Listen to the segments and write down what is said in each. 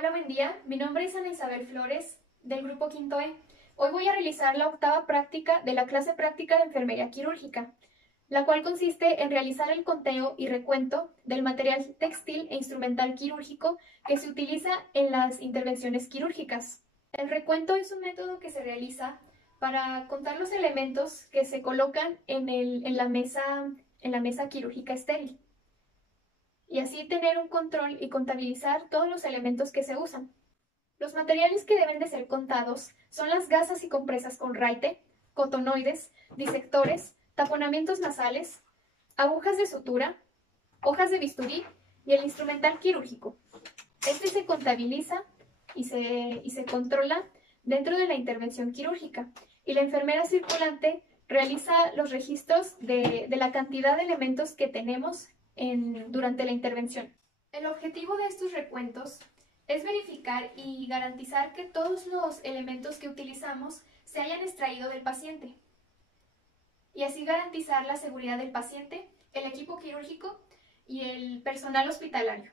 Hola, buen día. Mi nombre es Ana Isabel Flores, del grupo Quinto E. Hoy voy a realizar la octava práctica de la clase práctica de enfermería quirúrgica, la cual consiste en realizar el conteo y recuento del material textil e instrumental quirúrgico que se utiliza en las intervenciones quirúrgicas. El recuento es un método que se realiza para contar los elementos que se colocan en la mesa quirúrgica estéril, y así tener un control y contabilizar todos los elementos que se usan. Los materiales que deben de ser contados son las gasas y compresas con raite, cotonoides, disectores, taponamientos nasales, agujas de sutura, hojas de bisturí y el instrumental quirúrgico. Este se contabiliza y se controla dentro de la intervención quirúrgica, y la enfermera circulante realiza los registros de la cantidad de elementos que tenemos durante la intervención. El objetivo de estos recuentos es verificar y garantizar que todos los elementos que utilizamos se hayan extraído del paciente, y así garantizar la seguridad del paciente, el equipo quirúrgico y el personal hospitalario.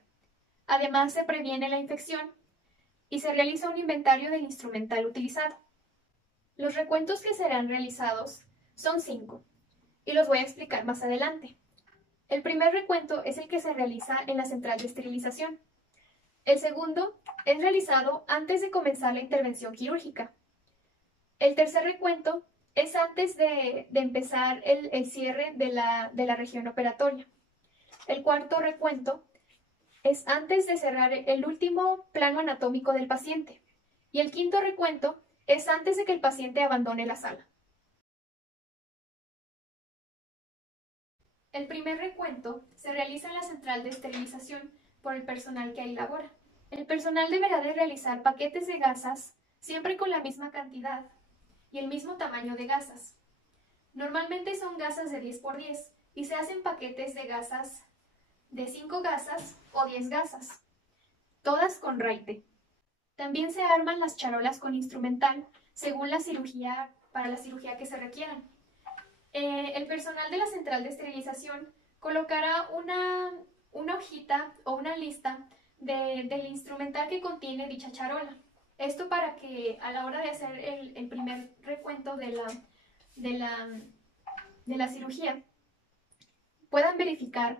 Además, se previene la infección y se realiza un inventario del instrumental utilizado. Los recuentos que serán realizados son 5 y los voy a explicar más adelante. El primer recuento es el que se realiza en la central de esterilización. El segundo es realizado antes de comenzar la intervención quirúrgica. El tercer recuento es antes de empezar el cierre de la región operatoria. El cuarto recuento es antes de cerrar el último plano anatómico del paciente. Y el quinto recuento es antes de que el paciente abandone la sala. El primer recuento se realiza en la central de esterilización por el personal que ahí labora. El personal deberá de realizar paquetes de gasas siempre con la misma cantidad y el mismo tamaño de gasas. Normalmente son gasas de 10 por 10 y se hacen paquetes de gasas de 5 gasas o 10 gasas, todas con raite. También se arman las charolas con instrumental según la cirugía, para la cirugía que se requieran. El personal de la central de esterilización colocará una hojita o una lista del instrumental que contiene dicha charola. Esto para que a la hora de hacer el primer recuento de la cirugía puedan verificar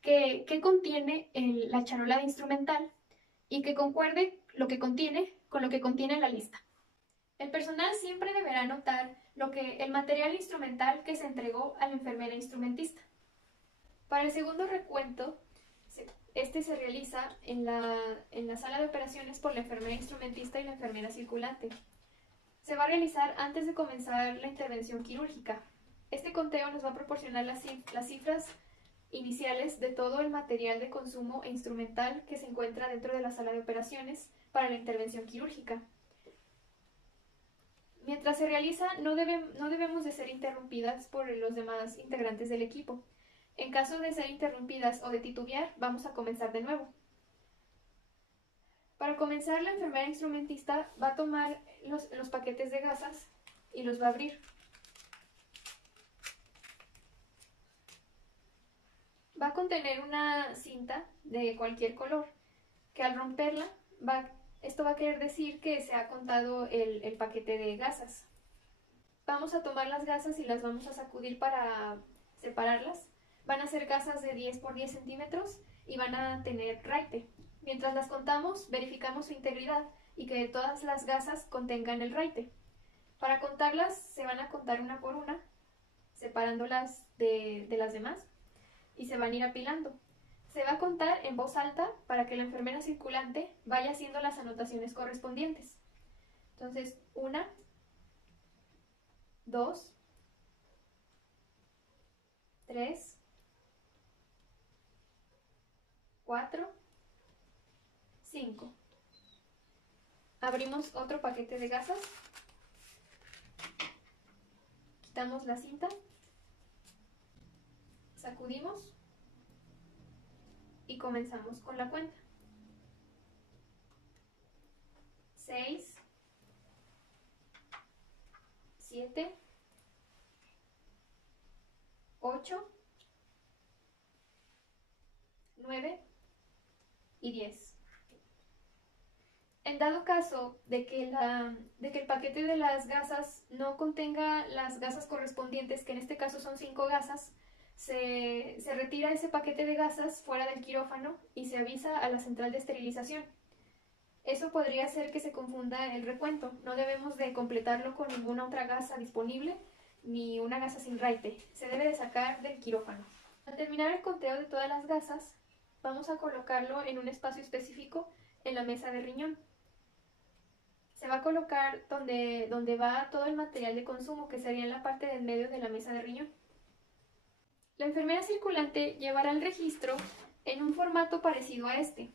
qué contiene la charola de instrumental y que concuerde lo que contiene con lo que contiene la lista. El personal siempre deberá anotar el material instrumental que se entregó a la enfermera instrumentista. Para el segundo recuento, este se realiza en la sala de operaciones por la enfermera instrumentista y la enfermera circulante. Se va a realizar antes de comenzar la intervención quirúrgica. Este conteo nos va a proporcionar las cifras iniciales de todo el material de consumo e instrumental que se encuentra dentro de la sala de operaciones para la intervención quirúrgica. Mientras se realiza, no debemos de ser interrumpidas por los demás integrantes del equipo. En caso de ser interrumpidas o de titubear, vamos a comenzar de nuevo. Para comenzar, la enfermera instrumentista va a tomar los paquetes de gasas y los va a abrir. Va a contener una cinta de cualquier color, que al romperla, esto va a querer decir que se ha contado el paquete de gasas. Vamos a tomar las gasas y las vamos a sacudir para separarlas. Van a ser gasas de 10 por 10 centímetros y van a tener raite. Mientras las contamos, verificamos su integridad y que todas las gasas contengan el raite. Para contarlas, se van a contar una por una, separándolas de las demás, y se van a ir apilando. Se va a contar en voz alta para que la enfermera circulante vaya haciendo las anotaciones correspondientes. Entonces, 1, 2, 3, 4, 5. Abrimos otro paquete de gasas, quitamos la cinta, sacudimos y comenzamos con la cuenta. 6, 7, 8, 9 y 10. En dado caso de que el paquete de las gasas no contenga las gasas correspondientes, que en este caso son 5 gasas, se retira ese paquete de gasas fuera del quirófano y se avisa a la central de esterilización. Eso podría hacer que se confunda el recuento. No debemos de completarlo con ninguna otra gasa disponible ni una gasa sin raite. Se debe de sacar del quirófano. Al terminar el conteo de todas las gasas, vamos a colocarlo en un espacio específico en la mesa de riñón. Se va a colocar donde va todo el material de consumo, que sería en la parte del medio de la mesa de riñón. La enfermera circulante llevará el registro en un formato parecido a este.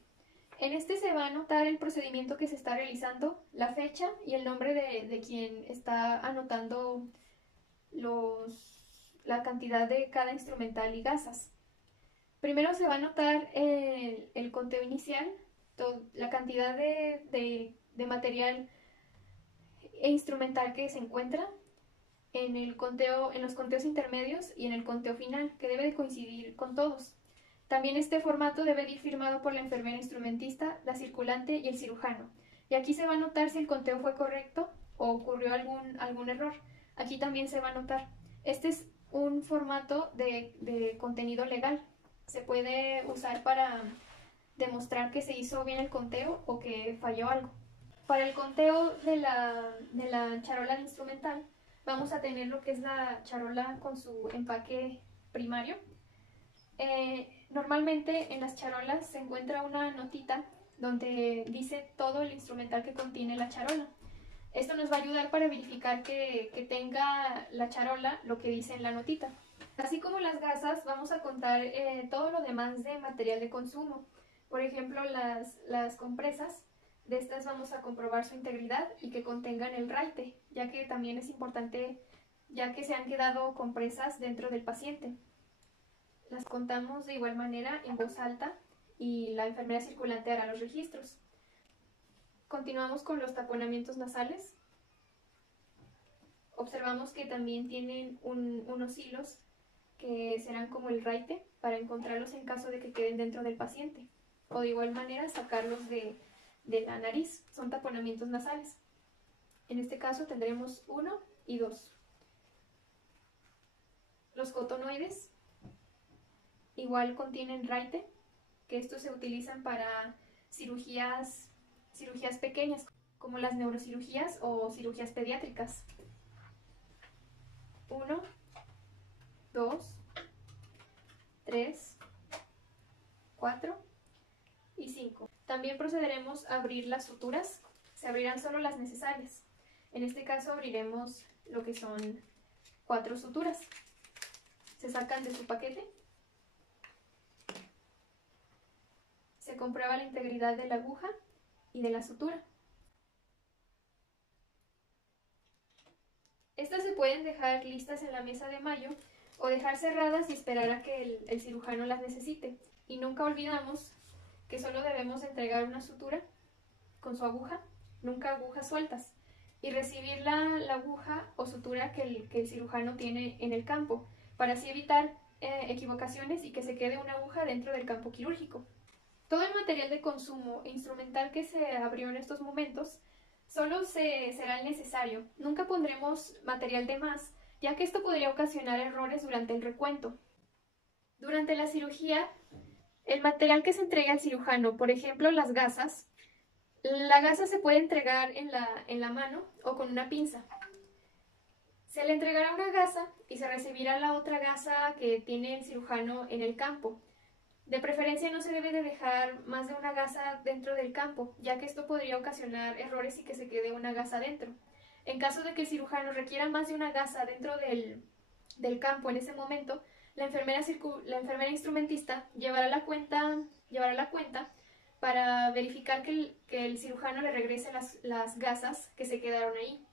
En este se va a anotar el procedimiento que se está realizando, la fecha y el nombre de quien está anotando la cantidad de cada instrumental y gasas. Primero se va a anotar el conteo inicial, la cantidad de material e instrumental que se encuentra en los conteos intermedios y en el conteo final, que debe de coincidir con todos. También este formato debe de ir firmado por la enfermera instrumentista, la circulante y el cirujano. Y aquí se va a anotar si el conteo fue correcto o ocurrió algún error. Aquí también se va a anotar. Este es un formato de contenido legal. Se puede usar para demostrar que se hizo bien el conteo o que falló algo. Para el conteo de la charola de instrumental, vamos a tener lo que es la charola con su empaque primario. Normalmente en las charolas se encuentra una notita donde dice todo el instrumental que contiene la charola. Esto nos va a ayudar para verificar que tenga la charola lo que dice en la notita. Así como las gasas, vamos a contar todo lo demás de material de consumo. Por ejemplo, las compresas. De estas vamos a comprobar su integridad y que contengan el raite, ya que también es importante, ya que se han quedado compresas dentro del paciente. Las contamos de igual manera en voz alta y la enfermera circulante hará los registros. Continuamos con los taponamientos nasales. Observamos que también tienen unos hilos que serán como el raite para encontrarlos en caso de que queden dentro del paciente. O de igual manera sacarlos de la nariz. Son taponamientos nasales. En este caso tendremos 1 y 2. Los cotonoides igual contienen raite, que estos se utilizan para cirugías pequeñas, como las neurocirugías o cirugías pediátricas. 1, 2, 3, 4 y 5. También procederemos a abrir las suturas. Se abrirán solo las necesarias. En este caso abriremos lo que son 4 suturas. Se sacan de su paquete. Se comprueba la integridad de la aguja y de la sutura. Estas se pueden dejar listas en la mesa de mayo o dejar cerradas y esperar a que el cirujano las necesite. Y nunca olvidamos que solo debemos entregar una sutura con su aguja, nunca agujas sueltas, y recibir la aguja o sutura que el cirujano tiene en el campo, para así evitar equivocaciones y que se quede una aguja dentro del campo quirúrgico. Todo el material de consumo e instrumental que se abrió en estos momentos solo será el necesario. Nunca pondremos material de más, ya que esto podría ocasionar errores durante el recuento. Durante la cirugía, el material que se entrega al cirujano, por ejemplo las gasas, la gasa se puede entregar en la mano o con una pinza. Se le entregará una gasa y se recibirá la otra gasa que tiene el cirujano en el campo. De preferencia no se debe de dejar más de una gasa dentro del campo, ya que esto podría ocasionar errores y que se quede una gasa dentro. En caso de que el cirujano requiera más de una gasa dentro del campo en ese momento, la enfermera instrumentista llevará la cuenta para verificar que el cirujano le regrese las gasas que se quedaron ahí.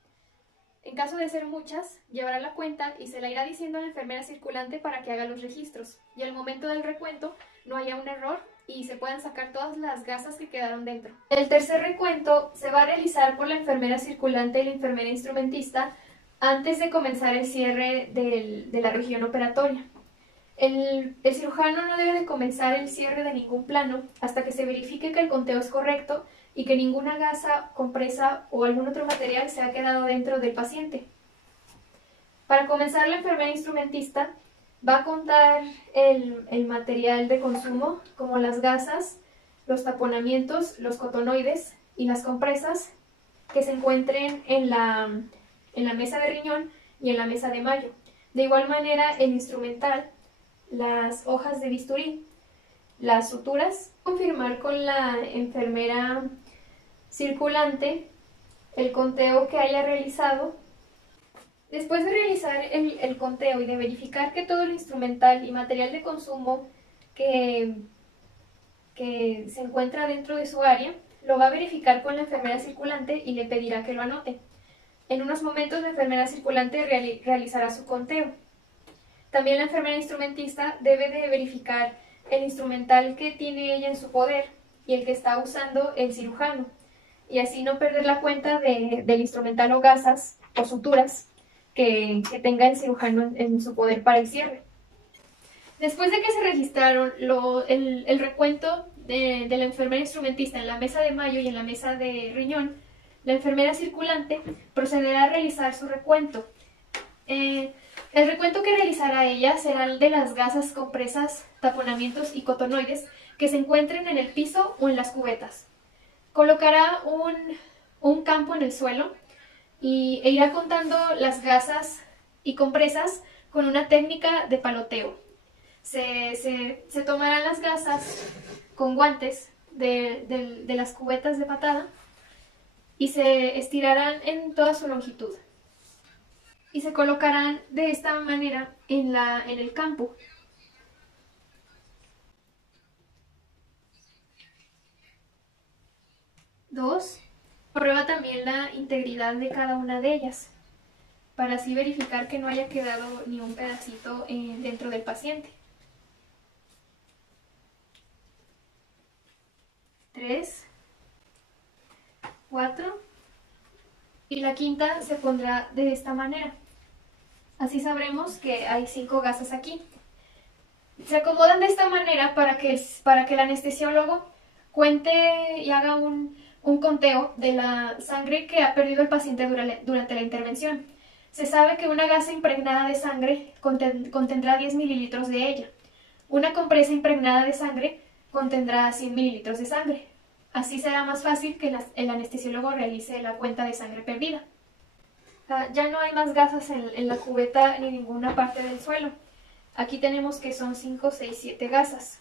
En caso de ser muchas, llevará la cuenta y se la irá diciendo a la enfermera circulante para que haga los registros, y al momento del recuento no haya un error y se puedan sacar todas las gasas que quedaron dentro. El tercer recuento se va a realizar por la enfermera circulante y la enfermera instrumentista antes de comenzar el cierre de la región operatoria. El cirujano no debe de comenzar el cierre de ningún plano hasta que se verifique que el conteo es correcto y que ninguna gasa, compresa o algún otro material se ha quedado dentro del paciente. Para comenzar, la enfermera instrumentista va a contar el material de consumo, como las gasas, los taponamientos, los cotonoides y las compresas que se encuentren en la mesa de riñón y en la mesa de mayo. De igual manera, el instrumental, las hojas de bisturí, las suturas, confirmar con la enfermera circulante el conteo que haya realizado. Después de realizar el conteo y de verificar que todo el instrumental y material de consumo que se encuentra dentro de su área, lo va a verificar con la enfermera circulante y le pedirá que lo anote. En unos momentos la enfermera circulante realizará su conteo. También la enfermera instrumentista debe de verificar el instrumental que tiene ella en su poder y el que está usando el cirujano, y así no perder la cuenta del instrumental o gasas o suturas que tenga el cirujano en su poder para el cierre. Después de que se registraron el recuento de la enfermera instrumentista en la mesa de mayo y en la mesa de riñón, la enfermera circulante procederá a realizar su recuento. El recuento que realizará ella será el de las gasas, compresas, taponamientos y cotonoides que se encuentren en el piso o en las cubetas. Colocará un campo en el suelo e irá contando las gasas y compresas con una técnica de paloteo. Se tomarán las gasas con guantes de las cubetas de patada y se estirarán en toda su longitud. Y se colocarán de esta manera en el campo. Dos, prueba también la integridad de cada una de ellas, para así verificar que no haya quedado ni un pedacito dentro del paciente. 3, 4, y la quinta se pondrá de esta manera. Así sabremos que hay 5 gasas aquí. Se acomodan de esta manera para que el anestesiólogo cuente y haga un conteo de la sangre que ha perdido el paciente durante la intervención. Se sabe que una gasa impregnada de sangre contendrá 10 mililitros de ella. Una compresa impregnada de sangre contendrá 100 mililitros de sangre. Así será más fácil que el anestesiólogo realice la cuenta de sangre perdida. Ya no hay más gasas en la cubeta ni en ninguna parte del suelo. Aquí tenemos que son 5, 6, 7 gasas.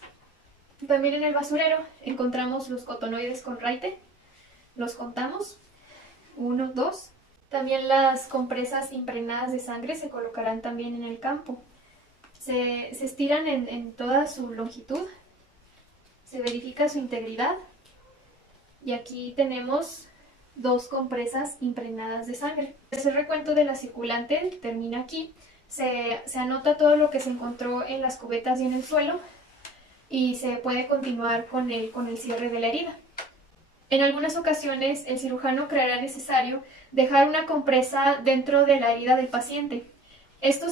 También en el basurero encontramos los cotonoides con raite. Los contamos. 1, 2. También las compresas impregnadas de sangre se colocarán también en el campo. Se estiran en toda su longitud. Se verifica su integridad. Y aquí tenemos 2 compresas impregnadas de sangre. Ese recuento de la circulante termina aquí. Se anota todo lo que se encontró en las cubetas y en el suelo y se puede continuar con el cierre de la herida. En algunas ocasiones el cirujano creerá necesario dejar una compresa dentro de la herida del paciente. Esto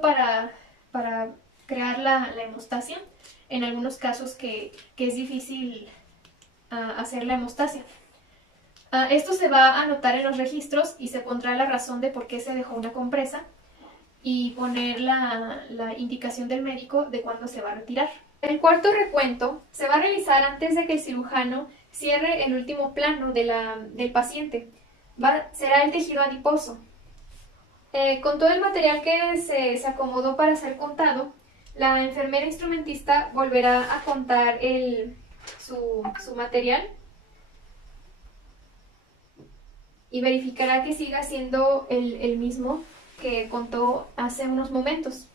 para crear la hemostasia, en algunos casos que es difícil hacer la hemostasia. Esto se va a anotar en los registros y se pondrá la razón de por qué se dejó una compresa y poner la indicación del médico de cuándo se va a retirar. El cuarto recuento se va a realizar antes de que el cirujano cierre el último plano del paciente. Será el tejido adiposo. Con todo el material que se acomodó para ser contado, la enfermera instrumentista volverá a contar su material y verificará que siga siendo el mismo que contó hace unos momentos.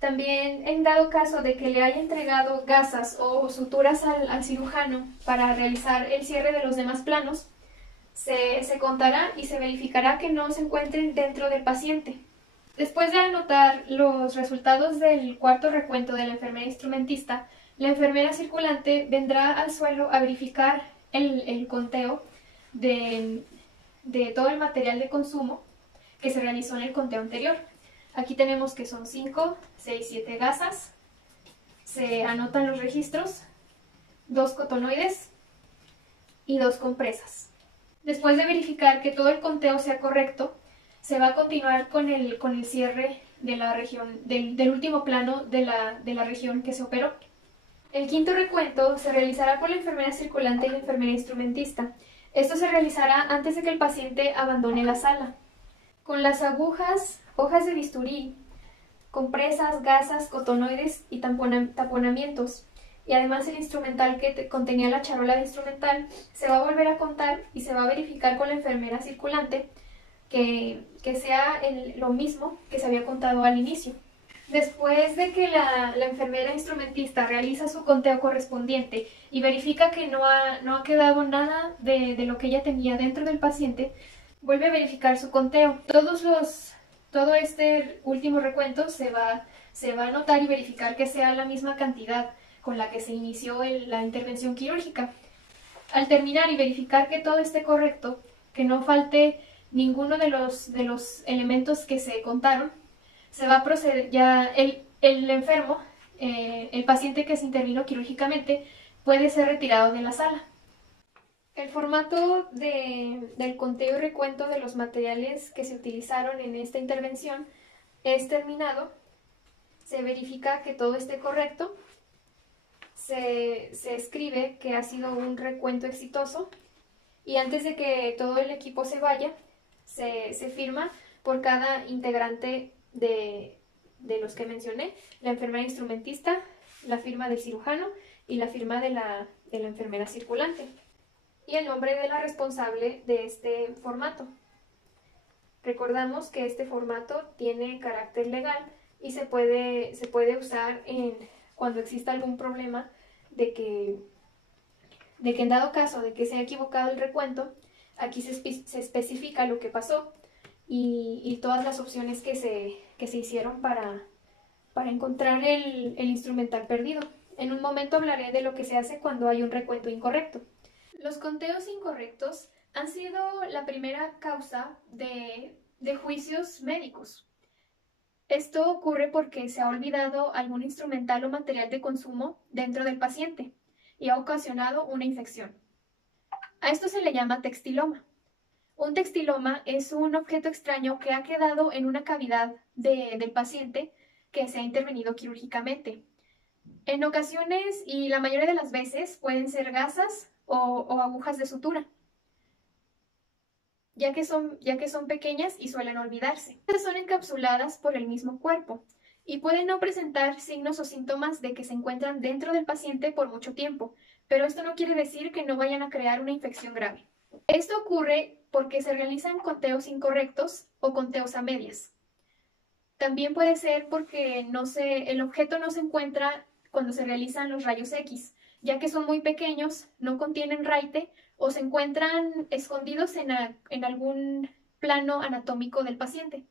También, en dado caso de que le haya entregado gasas o suturas al cirujano para realizar el cierre de los demás planos, se contará y se verificará que no se encuentren dentro del paciente. Después de anotar los resultados del cuarto recuento de la enfermera instrumentista, la enfermera circulante vendrá al suelo a verificar el conteo de todo el material de consumo que se realizó en el conteo anterior. Aquí tenemos que son 5, 6, 7 gasas. Se anotan los registros, 2 cotonoides y 2 compresas. Después de verificar que todo el conteo sea correcto, se va a continuar con el cierre de la región, del último plano de la región que se operó. El quinto recuento se realizará por la enfermera circulante y la enfermera instrumentista. Esto se realizará antes de que el paciente abandone la sala. Con las agujas, hojas de bisturí, compresas, gasas, cotonoides y taponamientos, y además el instrumental que contenía la charola de instrumental, se va a volver a contar y se va a verificar con la enfermera circulante que sea lo mismo que se había contado al inicio. Después de que la enfermera instrumentista realiza su conteo correspondiente y verifica que no ha quedado nada de lo que ella tenía dentro del paciente, vuelve a verificar su conteo. Todo este último recuento se va a anotar y verificar que sea la misma cantidad con la que se inició la intervención quirúrgica. Al terminar y verificar que todo esté correcto, que no falte ninguno de los elementos que se contaron, se va a proceder ya el enfermo, el paciente que se intervino quirúrgicamente, puede ser retirado de la sala. El formato del conteo y recuento de los materiales que se utilizaron en esta intervención es terminado. Se verifica que todo esté correcto. Se escribe que ha sido un recuento exitoso. Y antes de que todo el equipo se vaya, se firma por cada integrante de los que mencioné: la enfermera instrumentista, la firma del cirujano y la firma de la enfermera circulante, y el nombre de la responsable de este formato. Recordamos que este formato tiene carácter legal y se puede usar cuando exista algún problema de que en dado caso de que se haya equivocado el recuento, aquí se especifica lo que pasó y todas las opciones que se hicieron para encontrar el instrumental perdido. En un momento hablaré de lo que se hace cuando hay un recuento incorrecto. Los conteos incorrectos han sido la primera causa de juicios médicos. Esto ocurre porque se ha olvidado algún instrumental o material de consumo dentro del paciente y ha ocasionado una infección. A esto se le llama textiloma. Un textiloma es un objeto extraño que ha quedado en una cavidad del paciente que se ha intervenido quirúrgicamente. En ocasiones, y la mayoría de las veces, pueden ser gasas o agujas de sutura, ya que son pequeñas y suelen olvidarse. Son encapsuladas por el mismo cuerpo y pueden no presentar signos o síntomas de que se encuentran dentro del paciente por mucho tiempo, pero esto no quiere decir que no vayan a crear una infección grave. Esto ocurre porque se realizan conteos incorrectos o conteos a medias. También puede ser porque el objeto no se encuentra cuando se realizan los rayos X, ya que son muy pequeños, no contienen raite o se encuentran escondidos en algún plano anatómico del paciente.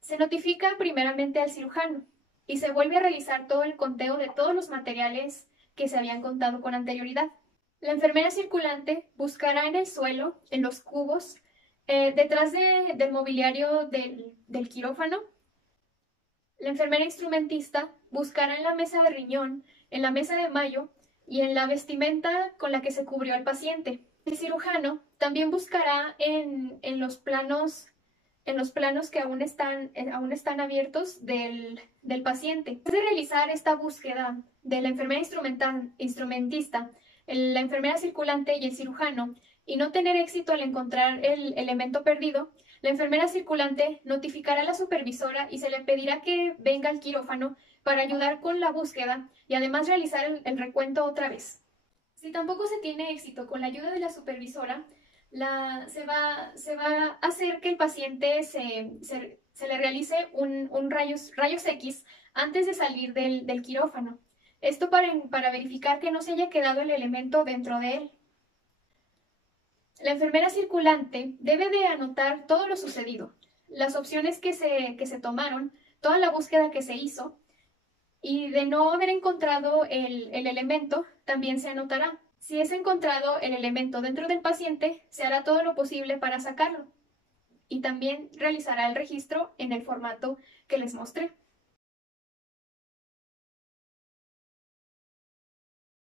Se notifica primeramente al cirujano y se vuelve a realizar todo el conteo de todos los materiales que se habían contado con anterioridad. La enfermera circulante buscará en el suelo, en los cubos, detrás del mobiliario del quirófano. La enfermera instrumentista buscará en la mesa de riñón, en la mesa de mayo y en la vestimenta con la que se cubrió al paciente. El cirujano también buscará en los planos que aún están abiertos del paciente. Después de realizar esta búsqueda de la enfermera instrumentista, la enfermera circulante y el cirujano, y no tener éxito al encontrar el elemento perdido, la enfermera circulante notificará a la supervisora y se le pedirá que venga al quirófano para ayudar con la búsqueda y además realizar el recuento otra vez. Si tampoco se tiene éxito con la ayuda de la supervisora, se va a hacer que el paciente se le realice un rayos X antes de salir del quirófano. Esto para verificar que no se haya quedado el elemento dentro de él. La enfermera circulante debe de anotar todo lo sucedido, las opciones que se tomaron, toda la búsqueda que se hizo, y de no haber encontrado el elemento, también se anotará. Si es encontrado el elemento dentro del paciente, se hará todo lo posible para sacarlo. y también realizará el registro en el formato que les mostré.